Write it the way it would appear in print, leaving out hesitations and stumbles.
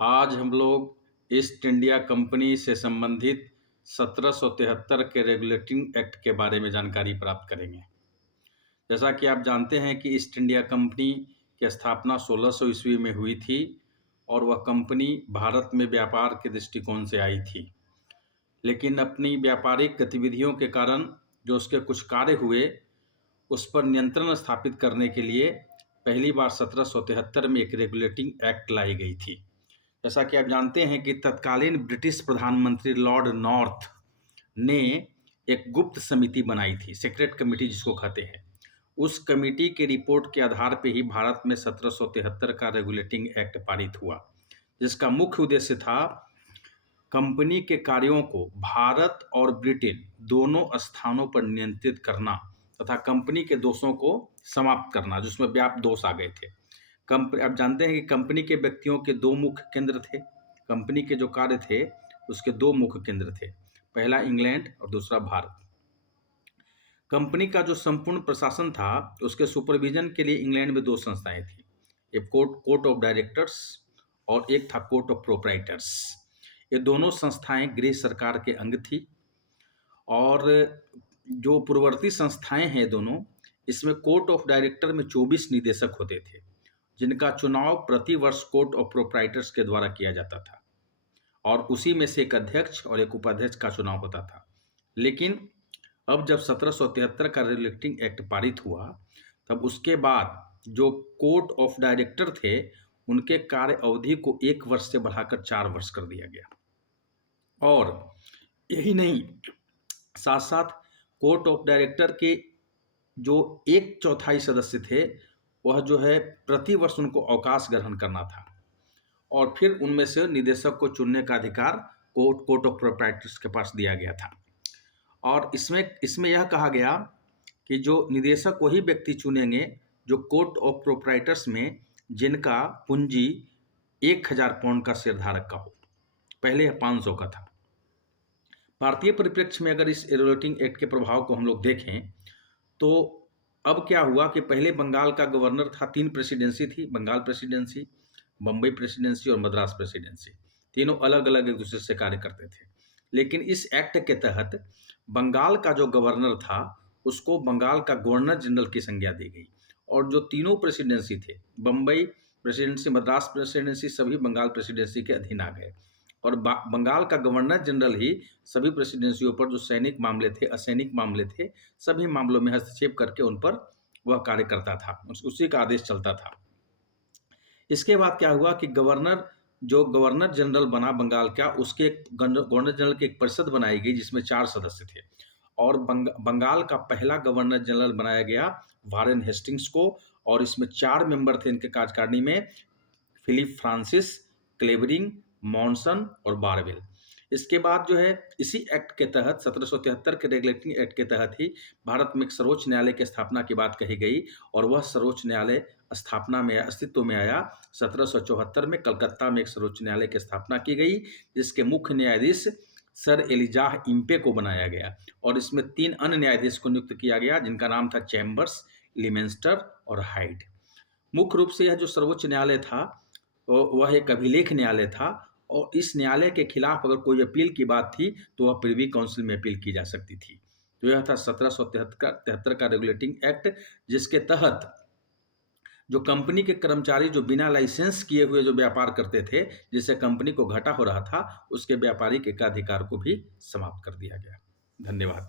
आज हम लोग ईस्ट इंडिया कंपनी से संबंधित 1773 के रेगुलेटिंग एक्ट के बारे में जानकारी प्राप्त करेंगे। जैसा कि आप जानते हैं कि ईस्ट इंडिया कंपनी की स्थापना 1600 ईस्वी में हुई थी और वह कंपनी भारत में व्यापार के दृष्टिकोण से आई थी। लेकिन अपनी व्यापारिक गतिविधियों के कारण जो उसके कुछ कार्य हुए, उस पर नियंत्रण स्थापित करने के लिए पहली बार 1773 में एक रेगुलेटिंग एक्ट लाई गई थी। जैसा कि आप जानते हैं कि तत्कालीन ब्रिटिश प्रधानमंत्री लॉर्ड नॉर्थ ने एक गुप्त समिति बनाई थी, सीक्रेट कमेटी जिसको कहते हैं। उस कमेटी की रिपोर्ट के आधार पर ही भारत में 1773 का रेगुलेटिंग एक्ट पारित हुआ, जिसका मुख्य उद्देश्य था कंपनी के कार्यों को भारत और ब्रिटेन दोनों स्थानों पर नियंत्रित करना तथा कंपनी के दोषों को समाप्त करना, जिसमें व्याप्त दोष आ गए थे। आप जानते हैं कि कंपनी के व्यक्तियों के दो मुख्य केंद्र थे। कंपनी के जो कार्य थे उसके दो मुख्य केंद्र थे, पहला इंग्लैंड और दूसरा भारत। कंपनी का जो संपूर्ण प्रशासन था उसके सुपरविजन के लिए इंग्लैंड में दो संस्थाएं थी, एक कोर्ट ऑफ डायरेक्टर्स और एक था कोर्ट ऑफ प्रोप्राइटर्स। ये दोनों संस्थाएं गृह सरकार के अंग थी और जो पूर्ववर्ती संस्थाएं हैं दोनों, इसमें कोर्ट ऑफ डायरेक्टर में 24 निदेशक होते थे, जिनका चुनाव प्रति वर्ष कोर्ट ऑफ प्रोप्राइटर्स के द्वारा किया जाता था और उसी में से एक अध्यक्ष और एक उपाध्यक्ष का चुनाव होता था। लेकिन अब जब 1773 का रेगुलेटिंग एक्ट पारित हुआ, तब उसके बाद जो कोर्ट ऑफ डायरेक्टर थे उनके कार्य अवधि को 1 वर्ष से बढ़ाकर 4 वर्ष कर दिया गया। और यही नहीं, साथ साथ कोर्ट ऑफ डायरेक्टर के जो 1/4 सदस्य थे, वह जो है प्रति वर्ष उनको अवकाश ग्रहण करना था और फिर उनमें से निदेशक को चुनने का अधिकार कोर्ट ऑफ प्रोप्राइटर्स के पास दिया गया था। और इसमें यह कहा गया कि जो निदेशक वही व्यक्ति चुनेंगे जो कोर्ट ऑफ प्रोप्राइटर्स में जिनका पूंजी 1000 पाउंड का शेयरधारक का हो। पहले यह 500 का था। भारतीय परिप्रेक्ष्य में अगर इस रेगुलेटिंग एक्ट के प्रभाव को हम लोग देखें तो अब क्या हुआ कि पहले बंगाल का गवर्नर था, 3 प्रेसिडेंसी थी, बंगाल प्रेसिडेंसी, बम्बई प्रेसिडेंसी और मद्रास प्रेसिडेंसी। तीनों अलग अलग एक दूसरे से कार्य करते थे। लेकिन इस एक्ट के तहत बंगाल का जो गवर्नर था उसको बंगाल का गवर्नर जनरल की संज्ञा दी गई और जो तीनों प्रेसिडेंसी थे, बम्बई प्रेसिडेंसी, मद्रास प्रेसिडेंसी, सभी बंगाल प्रेसिडेंसी के अधीन आ गए और बंगाल का गवर्नर जनरल ही सभी प्रेसिडेंसियों पर जो सैनिक मामले थे, असैनिक मामले थे, सभी मामलों में हस्तक्षेप करके उन पर वह कार्य करता था, उसी का आदेश चलता था। इसके बाद क्या हुआ कि गवर्नर जनरल बना बंगाल का, उसके गवर्नर जनरल की एक परिषद बनाई गई जिसमें 4 सदस्य थे और बंगाल का पहला गवर्नर जनरल बनाया गया वारेन हेस्टिंग्स को और इसमें 4 मेंबर थे इनके कार्यकारिणी में, फिलिप फ्रांसिस, क्लेवरिंग, मॉनसन और बारवेल। इसके बाद जो है इसी एक्ट के तहत 1773 के रेगुलेटिंग एक्ट के तहत ही भारत में एक सर्वोच्च न्यायालय की स्थापना की बात कही गई और वह सर्वोच्च न्यायालय स्थापना में अस्तित्व में आया। 1774 में कलकत्ता में एक सर्वोच्च न्यायालय की स्थापना की गई जिसके मुख्य न्यायाधीश सर एलिजाह इम्पे को बनाया गया और इसमें 3 अन्य न्यायाधीश को नियुक्त किया गया जिनका नाम था चैम्बर्स, लिमेंस्टर और हाइड। मुख्य रूप से यह जो सर्वोच्च न्यायालय था वह एक अभिलेख न्यायालय था और इस न्यायालय के खिलाफ अगर कोई अपील की बात थी तो वह प्रिवी काउंसिल में अपील की जा सकती थी। तो यह था 1773 का रेगुलेटिंग एक्ट, जिसके तहत जो कंपनी के कर्मचारी जो बिना लाइसेंस किए हुए जो व्यापार करते थे, जिससे कंपनी को घाटा हो रहा था, उसके व्यापारिक एकाधिकार को भी समाप्त कर दिया गया। धन्यवाद।